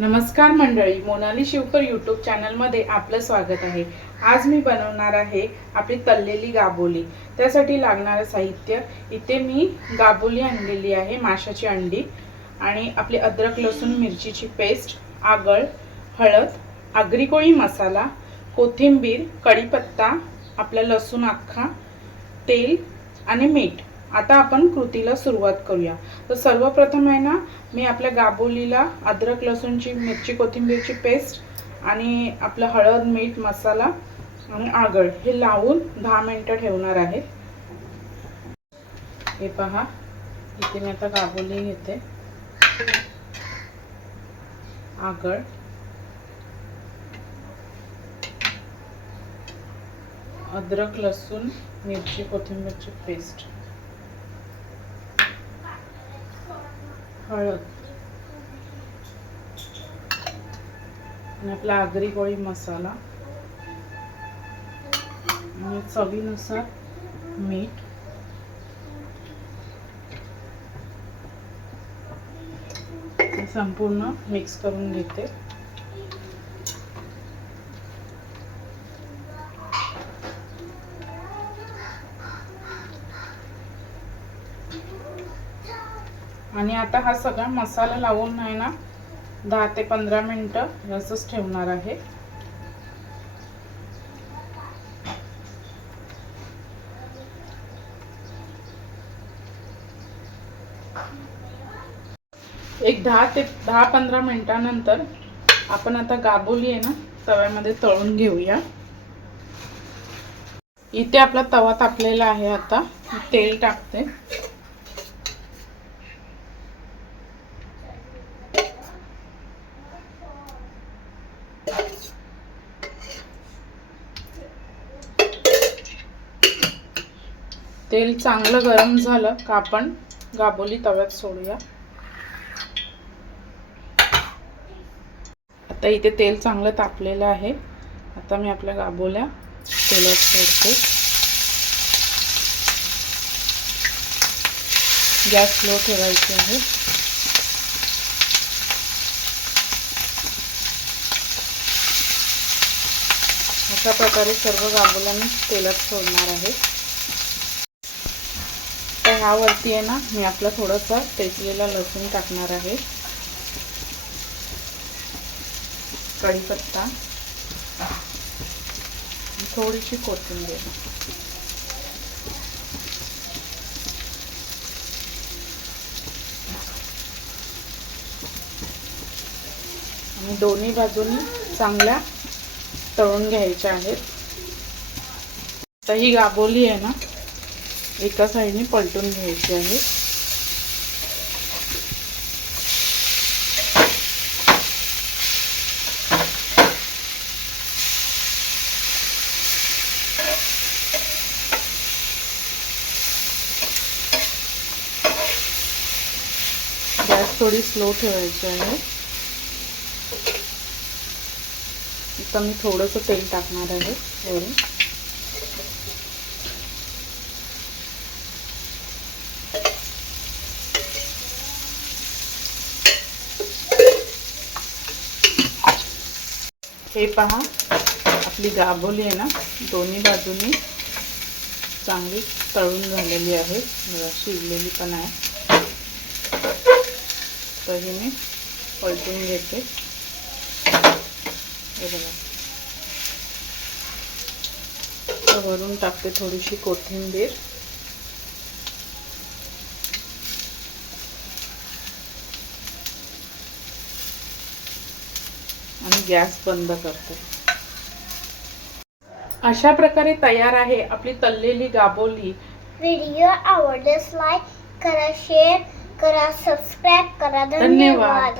नमस्कार मंडळी मोनाली शिवकर यूट्यूब चॅनलमध्ये आपलं स्वागत आहे. आज मी बनवणार आहे आपली तललेली गाबोली. त्यासाठी लागणारं साहित्य इथे मी गाबोली आणलेली आहे माशाची अंडी आणि आपली अद्रक लसूण मिरचीची पेस्ट आगळ हळद आगरीकोळी मसाला कोथिंबीर कढीपत्ता आपला लसूण अख्खा तेल आणि मीठ. आता आपण कृतीला सुरुवात करूया. तर सर्वप्रथम आहे ना मी आपल्या गाबोलीला अद्रक लसूणची मिरची कोथिंबीरची पेस्ट आणि आपलं हळद मीठ मसाला आणि आगळ हे लावून दहा मिनटं ठेवणार आहे. हे पहा. इथे मी आता गाबोली घेते. आगळ. अद्रक लसूण मिरची कोथिंबीरची पेस्ट. हळद. आणि आपला आगरी कोळी मसाला. आणि चवीनुसार मीठ. संपूर्ण मिक्स करून घेते. आणि आता हा सगळा मसाला लावून आहे ना दहा ते पंधरा मिनटं असंच ठेवणार आहे. एक दहा ते दहा पंधरा मिनटानंतर आपण आता गाबोली आहे ना तव्यामध्ये तळून घेऊया. इथे आपला तवा तापलेला आहे आता तेल टाकते. तेल चांगलं गरम झालं का आपण गाबोली तव्यात सोडूया. आता इथे तेल चांगलं तापलेलं आहे. आता मी आपल्या गाबोल्या तेलात सोडते. गॅस स्लो ठेवायची आहे. अशा प्रकारे सर्व गाबोल्या मी तेलात सोडणार आहे. तर ह्यावरती आहे ना मी आपला थोडासा टेचलेला लसूण टाकणार आहे. कढीपत्ता. थोडीशी कोथिंबीर. आणि दोन्ही बाजूनी चांगल्या तळून घ्यायचे आहेत. आता ही गाबोली आहे ना एका साईडने पलटून घ्यायची आहे. गॅस थोडी स्लो ठेवायची आहे. फक्त मी थोडंसं तेल टाकणार आहे वरून. हे पहा आपली गाभोली आहे ना दोन्ही बाजूनी चांगली तळून झालेली आहे. शिवलेली शिजलेली पण आहे. तर हे मी पलटून घेते. हे बघा. वरून टाकते थोडीशी कोथिंबीर. आणि गॅस बंद करते. अशा प्रकारे तयार आहे आपली तळलेली गाबोली. व्हिडिओ आवडल्यास लाईक करा शेअर करा सबस्क्राईब करा. धन्यवाद.